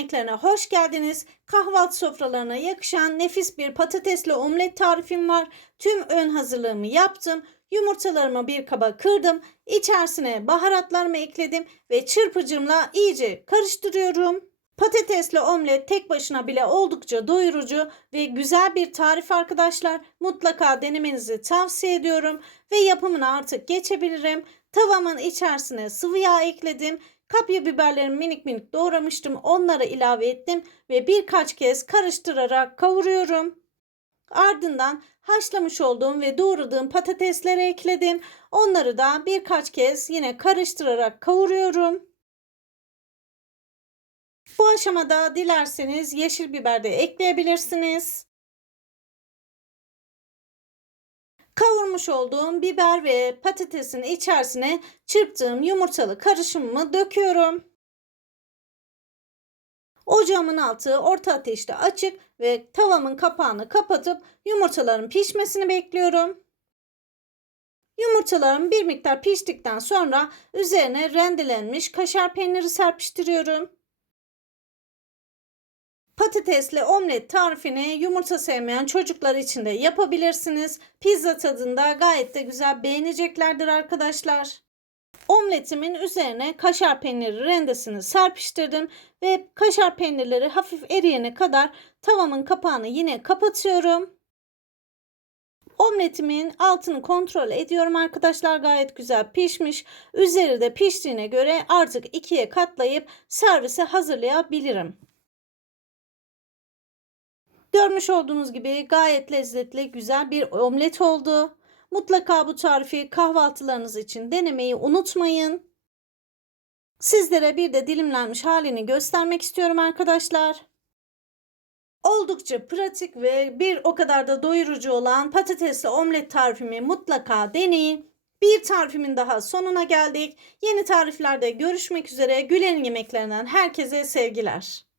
yemeklerine hoş geldiniz. Kahvaltı sofralarına yakışan nefis bir patatesli omlet tarifim var. Tüm ön hazırlığımı yaptım. Yumurtalarımı bir kaba kırdım. İçerisine baharatlarımı ekledim ve çırpıcımla iyice karıştırıyorum. Patatesli omlet tek başına bile oldukça doyurucu ve güzel bir tarif arkadaşlar. Mutlaka denemenizi tavsiye ediyorum ve yapımına artık geçebilirim. Tavamın içerisine sıvı yağ ekledim. Kapya biberlerimi minik minik doğramıştım. Onları ilave ettim ve birkaç kez karıştırarak kavuruyorum. Ardından haşlamış olduğum ve doğradığım patatesleri ekledim. Onları da birkaç kez yine karıştırarak kavuruyorum. Bu aşamada dilerseniz yeşil biber de ekleyebilirsiniz. Kavurmuş olduğum biber ve patatesin içerisine çırptığım yumurtalı karışımımı döküyorum. Ocağımın altı orta ateşte açık ve tavamın kapağını kapatıp yumurtaların pişmesini bekliyorum. Yumurtalarım bir miktar piştikten sonra üzerine rendelenmiş kaşar peyniri serpiştiriyorum. Patatesli omlet tarifini yumurta sevmeyen çocuklar için de yapabilirsiniz. Pizza tadında gayet de güzel beğeneceklerdir arkadaşlar. Omletimin üzerine kaşar peyniri rendesini serpiştirdim ve kaşar peynirleri hafif eriyene kadar tavamın kapağını yine kapatıyorum. Omletimin altını kontrol ediyorum arkadaşlar gayet güzel pişmiş. Üzeri de piştiğine göre artık ikiye katlayıp servise hazırlayabilirim. Görmüş olduğunuz gibi gayet lezzetli, güzel bir omlet oldu. Mutlaka bu tarifi kahvaltılarınız için denemeyi unutmayın. Sizlere bir de dilimlenmiş halini göstermek istiyorum arkadaşlar. Oldukça pratik ve bir o kadar da doyurucu olan patatesli omlet tarifimi mutlaka deneyin. Bir tarifimin daha sonuna geldik. Yeni tariflerde görüşmek üzere. Gülen yemeklerinden herkese sevgiler.